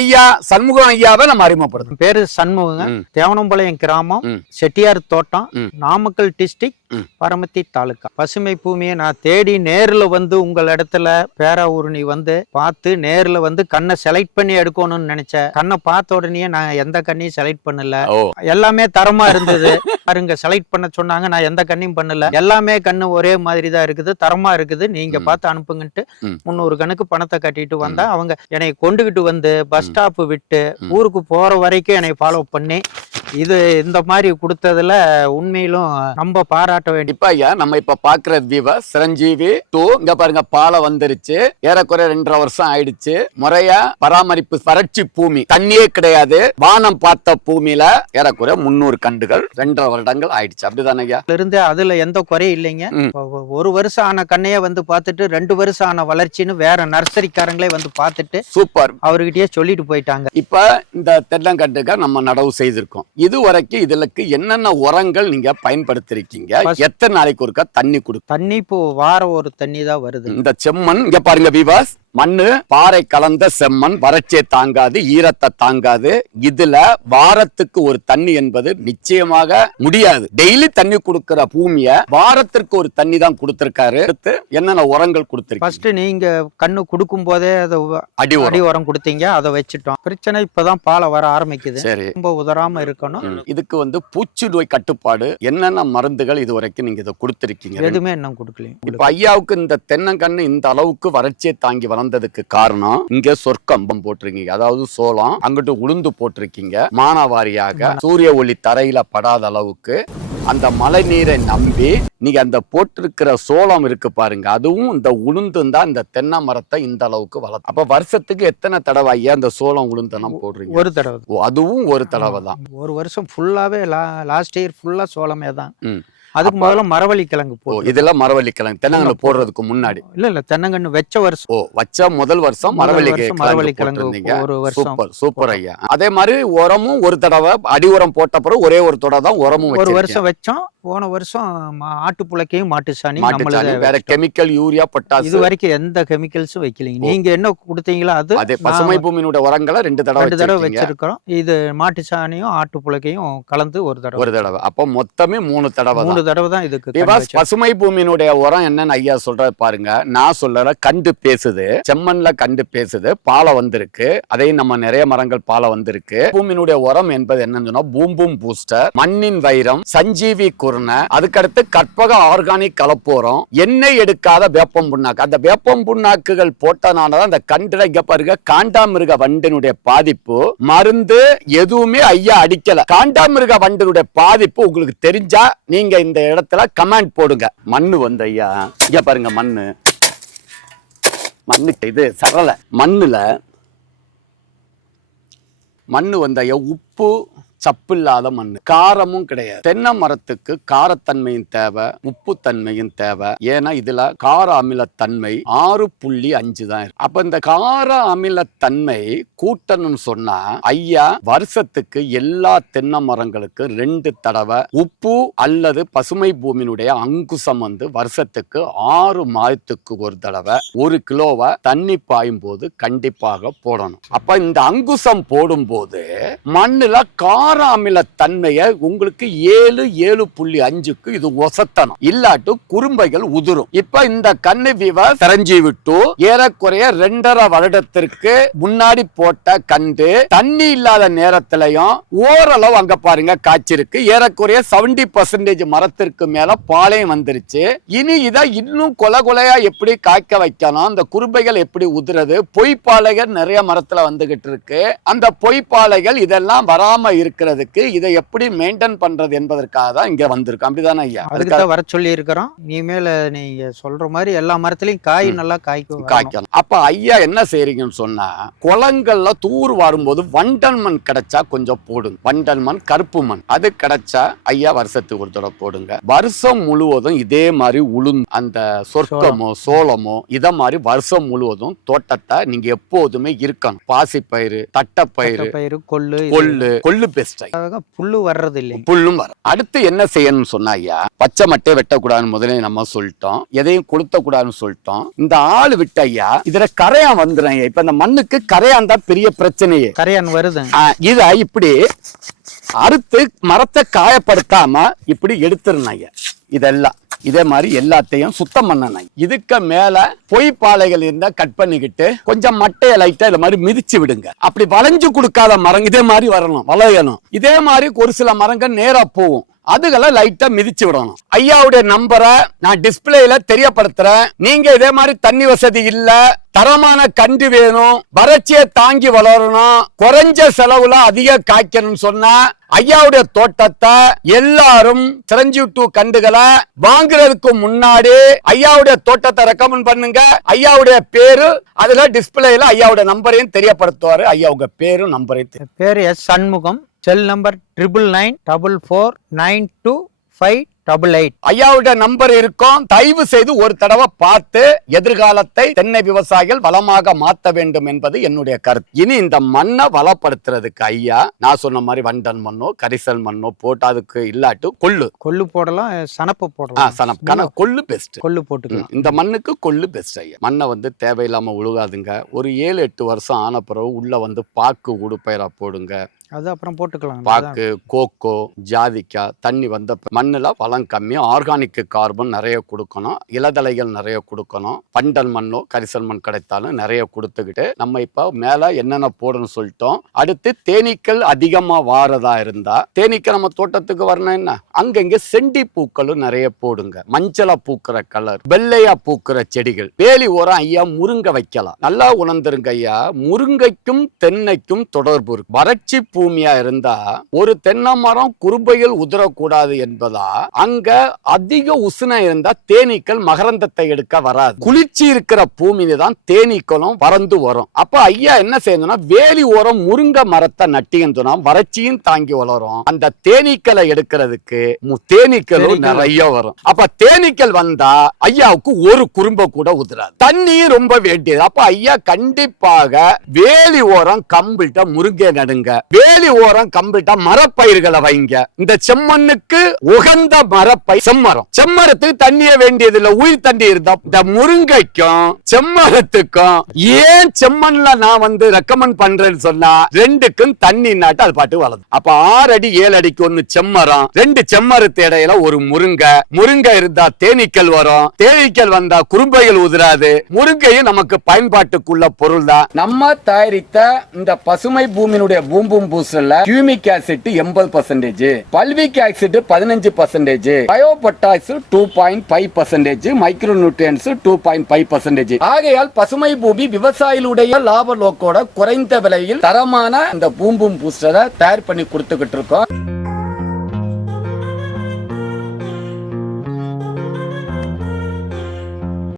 ஐயா சண்முகம் ஐயாவை நம்ம அறிமுகப்படுத்தணும் என் பேரு சண்முகங்க. தேவனம்பாளையம் கிராமம். செட்டியார் தோட்டம். நாமக்கல் டிஸ்ட்ரிக்ட் ம். பரமத்தி தாலுக்கா பசுமை பூமியை நான் தேடி நேர்ல வந்து உங்கள் இடத்துல பேராவூரணி வந்து பார்த்து நேர்ல வந்து கண்ணை செலக்ட் பண்ணி எடுக்கணும்னு நினைச்சேன். கண்ணை பார்த்த உடனே நான் எந்த கண்ணையும் செலக்ட் பண்ணல. எல்லாமே தரமா இருந்தது. பாருங்க செலக்ட் பண்ண சொன்னாங்க நான் எந்த கண்ணையும் பண்ணல. எல்லாமே கண்ணு ஒரே மாதிரி தான் இருக்குது தரமா இருக்குது. நீங்க. பார்த்து அனுப்புங்கன்ட்டு ம். முந்நூறு கணக்கு பணத்தை கட்டிட்டு வந்தா அவங்க என்னை கொண்டுகிட்டு வந்து பஸ். ஸ்டாப் விட்டு. ஊருக்கு போற வரைக்கும் என்னை ஃபாலோ பண்ணி இது இந்த மாதிரி கொடுத்ததுல உண்மையிலும் நம்ம பாராட்ட வேண்டிய இப்ப ஐயா நம்ம இப்ப பாக்குற விவ சிரஞ்சீவி டூ இங்க பாருங்க பாலம் வந்துருச்சு. ஏறக்குறைய ரெண்டரை வருஷம் ஆயிடுச்சு. முறையா பராமரிப்பு வறட்சி பூமி தண்ணியே கிடையாது. வானம் பார்த்த பூமியில ஏறக்குறைய முன்னூறு கண்டுகள் ரெண்டரை வருடங்கள் ஆயிடுச்சு. அப்படிதானே ஐயா? இருந்து அதுல எந்த குறையும் இல்லைங்க. ஒரு வருஷம் ஆன கண்ணையே வந்து பார்த்துட்டு ரெண்டு வருஷம் ஆன வளர்ச்சின்னு வேற நர்சரிக்காரங்களே வந்து பார்த்துட்டு சூப்பர். அவர்கிட்டயே சொல்லிட்டு போயிட்டாங்க. இப்ப இந்த தென்னங்கட்டுக்க நம்ம நடவு செய்திருக்கோம். இது வரைக்கும் இதுலக்கு என்னென்ன உரங்கள் நீங்க பயன்படுத்திருக்கீங்க? எத்தனை நாளைக்கு ஒருக்கா தண்ணி கொடுக்கும் தண்ணி இப்போ வாரம் ஒரு தண்ணி தான் வருது. இந்த செம்மண் இங்க பாருங்க விவாஸ் மண்ணு பாறை கலந்த செம்மண் வறட்சியை தாங்காது ஈரத்தை தாங்காது. இதுல வாரத்துக்கு ஒரு தண்ணி என்பது நிச்சயமாக முடியாது. டெய்லி தண்ணி கொடுக்கிற பூமிய வாரத்திற்கு ஒரு தண்ணி தான் கொடுத்திருக்காரு. அடுத்து என்னென்ன உரங்கள் கொடுத்திருக்கீங்க? ஃபர்ஸ்ட் நீங்க கண்ணு கொடுக்கும் போதே அதை அடி அடி உரம் கொடுத்தீங்க அதை வச்சுட்டோம். பிரச்சனை இப்பதான் பாலை வர ஆரம்பிக்குது. சரி. ரொம்ப உதறாம இருக்கணும். இதுக்கு வந்து பூச்சி நோய் கட்டுப்பாடு என்னென்ன மருந்துகள் இது வரைக்கும் நீங்க இதை கொடுத்திருக்கீங்க? எதுவுமே இன்னும் கொடுக்கலையும் இப்ப ஐயாவுக்கு இந்த தென்னங்கண்ணு இந்த அளவுக்கு வறட்சியை தாங்கி வளர்ந்ததுக்கு காரணம் இங்க சொற்கம்பம் போட்டிருக்கீங்க. அதாவது சோளம் அங்கிட்டு உளுந்து போட்டிருக்கீங்க. மானாவாரியாக சூரிய ஒளி தரையில படாத அளவுக்கு அந்த மழை நீரை நம்பி நீங்க அந்த போட்டிருக்கிற சோளம் இருக்கு பாருங்க. அதுவும் இந்த உளுந்தும் தான் இந்த தென்னை மரத்தை இந்த அளவுக்கு வளர்த்து. அப்ப வருஷத்துக்கு எத்தனை தடவை ஐயா இந்த சோளம் உளுந்தெல்லாம் போடுறீங்க? ஒரு தடவை. அதுவும் ஒரு தடவை தான். ஒரு வருஷம் ஃபுல்லாவே லாஸ்ட் இயர் ஃபுல்லா சோளமே தான். அதுக்கு முதல்ல மரவள்ளி கிழங்கு போ இதெல்லாம் மரவள்ளி கிழங்கு. தென்னங்கண்ணு போடுறதுக்கு முன்னாடி. இல்ல இல்ல தென்னங்கன்னு வெச்ச வருஷம். ஓ வச்ச முதல் வருஷம் மரவள்ளி மரவள்ளி கிழங்கு. ஒரு வருஷம். சூப்பர் சூப்பர் ஐயா. அதே மாதிரி உரமும் ஒரு தடவை அடி உரம் போட்ட பிறகு ஒரே ஒரு தடவை தான் உரமும் ஒரு. வருஷம் வச்சோம். போன வருஷம் ஆட்டு புழக்கையும் மாட்டு சாணி நம்மளது வேற கெமிக்கல் யூரியா இது பொட்டாசு வரைக்கும் எந்த கெமிக்கல்ஸும் வைக்கலைங்க. நீங்க என்ன கொடுத்தீங்களோ அது அதே பசுமை பூமியினுடைய உரங்களை ரெண்டு தடவை ரெண்டு தடவை வச்சிருக்கிறோம். இது மாட்டு சாணியும் ஆட்டு புழக்கையும் கலந்து ஒரு தடவை. ஒரு தடவை. அப்ப மொத்தமே மூணு தடவை ஒரு தடவை தான் இதுக்கு பிகாஸ் பசுமை பூமியினுடைய உரம் என்னன்னு ஐயா சொல்ற பாருங்க. நான் சொல்ற கண்டு பேசுது. செம்மண்ல கண்டு பேசுது பாலை வந்திருக்கு. அதையும் நம்ம நிறைய மரங்கள் பாலை வந்திருக்கு. பூமியினுடைய உரம் என்பது என்னன்னு சொன்னா பூம் பூம் பூஸ்டர் மண்ணின் வைரம் சஞ்சீவி குருணை அதுக்கடுத்து கற்பக ஆர்கானிக் கலப்போரம் எண்ணெய் எடுக்காத வேப்பம் புண்ணாக்கு. அந்த வேப்பம் புண்ணாக்குகள் போட்டனாலதான் அந்த கண்டுல இங்க பாருங்க காண்டாமிருக வண்டினுடைய பாதிப்பு. மருந்து எதுவுமே ஐயா அடிக்கல. காண்டாமிருக வண்டினுடைய பாதிப்பு உங்களுக்கு தெரிஞ்சா நீங்க இந்த இடத்துல கமெண்ட் போடுங்க. மண்ணு வந்து ஐயா இங்க பாருங்க மண்ணு. மண்ணு இது சரல மண்ணுல மண்ணு வந்து ஐயா உப்பு சப்பு இல்லாத மண் காரமும் கிடையாது. தென்னை மரத்துக்கு காரத்தன்மையும் தேவை உப்பு தன்மையும் தேவை. ஏன்னா இதுல கார அமிலத்தன்மை ஆறு புள்ளி அஞ்சு தான் இருக்கு. அப்ப இந்த கார அமிலத்தன்மை கூட்டணும்னு சொன்னா ஐயா வருஷத்துக்கு எல்லா தென்னை மரங்களுக்கு ரெண்டு தடவை உப்பு அல்லது பசுமை பூமியினுடைய அங்குசம் வந்து வருஷத்துக்கு ஆறு மாதத்துக்கு ஒரு தடவை ஒரு கிலோவை தண்ணி பாயும் போது கண்டிப்பாக போடணும். அப்ப இந்த அங்குசம் போடும்போது மண்ணுல கார அமில தன்மையை உங்களுக்கு ஏழு ஏழு புள்ளி அஞ்சுக்கு இது ஒசத்தணும் இல்லாட்டு குறும்பைகள் உதிரும். இப்ப இந்த கண்ணு விவ தெரிஞ்சு விட்டு ஏறக்குறைய ரெண்டரை வருடத்திற்கு முன்னாடி போட்ட கண்டு தண்ணி இல்லாத நேரத்திலையும் ஓரளவு அங்க பாருங்க காய்ச்சிருக்கு ஏறக்குறைய செவன்டி பர்சன்டேஜ் மரத்திற்கு மேல பாளையம் வந்துருச்சு. இனி இதை இன்னும் கொலை கொலையா எப்படி காய்க்க வைக்கணும்? அந்த குறும்பைகள் எப்படி உதுறது பொய்ப்பாலைகள் நிறைய மரத்துல வந்துகிட்டு இருக்கு. அந்த பொய்ப்பாலைகள் இதெல்லாம் வராம இருக்கிறதுக்கு இதை எப்படி மெயின்டைன் பண்றது என்பதற்காக தான் இங்க வந்திருக்கோம். அப்படிதானே ஐயா? அதுக்கு தான் வர சொல்லி இருக்கிறோம் இனிமேல நீங்க சொல்ற மாதிரி எல்லா மரத்துலயும் காய். நல்லா காய்க்கும். காய்க்கணும் அப்ப ஐயா என்ன செய்றீங்கன்னு சொன்னா குளங்கள்ல தூர் வரும்போது வண்டல் மண் கிடைச்சா கொஞ்சம் போடுங்க. வண்டல் மண் கருப்பு மண். அது கிடைச்சா ஐயா வருஷத்துக்கு ஒரு தடவை போடுங்க. வருஷம் முழுவதும் இதே மாதிரி உளுந்து அந்த சொர்க்கமோ சோளமோ. இத மாதிரி வருஷம் முழுவதும் தோட்டத்தை நீங்க எப்போதுமே இருக்கணும். பாசிப்பயிறு தட்டப்பயிறு பயிறு கொள்ளு கொள்ளு கொள்ளு பெஸ்ட் அதுக்காக புல்லு வர்றது இல்லைங்க புல்லும் வரும் அடுத்து என்ன செய்யணும்னு சொன்னா ஐயா பச்சை மட்டை வெட்டக்கூடாதுன்னு முதலே நம்ம சொல்லிட்டோம். எதையும் கொளுத்த கூடாதுன்னு சொல்லிட்டோம். இந்த ஆள் விட்ட ஐயா இதுல கரையான் வந்துடும் இப்ப இந்த மண்ணுக்கு கரையான் தான் பெரிய பிரச்சனையே. கரையான் வருது இத இப்படி அறுத்து மரத்தை காயப்படுத்தாம இப்படி எடுத்துருணும் ஐயா. இதெல்லாம். இதே மாதிரி எல்லாத்தையும் சுத்தம் பண்ணணும். இதுக்கு மேல பொய் பாலைகள் இருந்தா கட் பண்ணிக்கிட்டு கொஞ்சம் மட்டையை லைட்டா இது மாதிரி மிதிச்சு விடுங்க. அப்படி வளைஞ்சு கொடுக்காத மரம் இதே மாதிரி வரணும் வளையணும். இதே மாதிரி ஒரு சில மரங்கள் நேரா போகும். அதுகளை லைட்டா மிதிச்சு விடணும். ஐயாவுடைய நம்பரை நான் டிஸ்பிளேல தெரியப்படுத்துறேன். நீங்க இதே மாதிரி தண்ணி வசதி இல்ல தரமான கன்று வேணும் வறட்சியை தாங்கி வளரணும் குறைஞ்ச செலவுல அதிக காய்க்கணும்னு சொன்னா ஐயாவுடைய தோட்டத்தை எல்லாரும் சிரஞ்சீவ் டூ கண்டுகளை வாங்குறதுக்கு முன்னாடி ஐயாவுடைய தோட்டத்தை ரெக்கமெண்ட் பண்ணுங்க. ஐயாவுடைய பேரு அதுல டிஸ்பிளேல ஐயாவுடைய நம்பரையும் தெரியப்படுத்துவாரு. ஐயாவுக்கு பேரும் நம்பரையும் பேரு பேர் S Shanmugam. Cell number triple nine double four nine two five double eight. ஐயாவுடைய நம்பர் இருக்கும். தயவு செய்து ஒரு தடவை பார்த்து எதிர்காலத்தை தென்னை விவசாயிகள் வளமாக மாத்த வேண்டும் என்பது என்னுடைய கருத்து. இனி இந்த மண்ணை வளப்படுத்துறதுக்கு ஐயா நான் சொன்ன மாதிரி வண்டன் மண்ணோ கரிசல் மண்ணோ போட்டு அதுக்கு இல்லாட்டு கொள்ளு. கொள்ளு போடலாம் சனப்பு போடலாம். கன கொள்ளு பெஸ்ட் கொள்ளு போட்டுக்கலாம். இந்த மண்ணுக்கு கொள்ளு பெஸ்ட் ஐயா. மண்ணை வந்து தேவையில்லாம உழுகாதுங்க. ஒரு ஏழு எட்டு வருஷம் ஆன பிறகு உள்ள வந்து பாக்கு உடுப்பயிரா போடுங்க. அது அப்புறம் போட்டுக்கலாம். பாக்கு கோக்கோ ஜாதிக்காய் தண்ணி வந்த மண்ணுல வளம் கம்மி ஆர்கானிக் கார்பன் நிறைய கொடுக்கணும் இலதலைகள் நிறைய கொடுக்கணும் பண்டல் மண்ணோ கரிசல் மண் கிடைத்தாலும் நிறைய கொடுத்துக்கிட்டு நம்ம இப்ப மேல என்னென்ன போடணும்னு சொல்லிட்டோம். அடுத்து தேனீக்கள் அதிகமா வாரதா இருந்தா தேனீக்கள் நம்ம தோட்டத்துக்கு வரணும் என்ன? அங்கங்க செண்டி பூக்களும் நிறைய போடுங்க. மஞ்சளா பூக்கிற கலர் வெள்ளையா பூக்கிற செடிகள். வேலி ஓரம் ஐயா முருங்கை வைக்கலாம். நல்லா உணர்ந்துருங்க ஐயா. முருங்கைக்கும் தென்னைக்கும் தொடர்பு வறட்சி வறட்சி பூமியா இருந்தா ஒரு தென்னை மரம் குறும்பையில் உதிரக்கூடாது என்பதா? அங்க அதிக உஷ்ணம் இருந்தா தேனீக்கள் மகரந்தத்தை எடுக்க வராது. குளிர்ச்சி இருக்கிற பூமியில தான் தேனீக்களும் பறந்து வரும். அப்ப ஐயா என்ன செய்யணும்னா வேலி ஓரம் முருங்கை மரத்தை நட்டிங்கன்னா வறட்சியும் தாங்கி வளரும். அந்த தேனீக்களை எடுக்கிறதுக்கு தேனீக்களும் தேனீக்கள். நிறைய வரும். அப்ப தேனீக்கள் வந்தா ஐயாவுக்கு ஒரு குறும்ப கூட உதிராது. தண்ணி ரொம்ப வேண்டியது. அப்ப ஐயா கண்டிப்பாக வேலி ஓரம் கம்பிள்ட்ட முருங்கை நடுங்க. வேலி ஓரம் கம்பிள்ட்ட மரப்பயிர்களை வைங்க. இந்த செம்மண்ணுக்கு உகந்த மரப்பை செம்மரம். செம்மரத்துக்கு தண்ணிய வேண்டியது இல்ல உயிர் தண்ணி இருந்தா இந்த முருங்கைக்கும் செம்மரத்துக்கும் ஏன் செம்மண்ல நான் வந்து ரெக்கமெண்ட் பண்றேன்னு சொன்னா ரெண்டுக்கும் தண்ணி நாட்டு அது பாட்டு வளரும் அப்ப ஆறு அடி ஏழு அடிக்கு ஒண்ணு செம்மரம் ரெண்டு செம்மரத்து இடையில ஒரு முருங்கை. முருங்கை இருந்தா தேனீக்கள் வரும். தேனீக்கள் வந்தா குறும்பைகள் உதிராது. முருங்கையும் நமக்கு பயன்பாட்டுக்குள்ள பொருள் தான் நம்ம தயாரித்த இந்த பசுமை பூமியினுடைய பூம்பும் பூ பூசல்ல கியூமிக் ஆசிட் எண்பது பர்சன்டேஜ் பல்விக் ஆசிட் பதினஞ்சு percentage biopotash two point five percentage micro nutrients two point five percentage ஆகையால் பசுமை பூமி விவசாயிகளுடைய லாப நோக்கோட குறைந்த விலையில் தரமான இந்த பூம்பும் பூஸ்டரை தயார் பண்ணி கொடுத்துக்கிட்டு இருக்கோம்.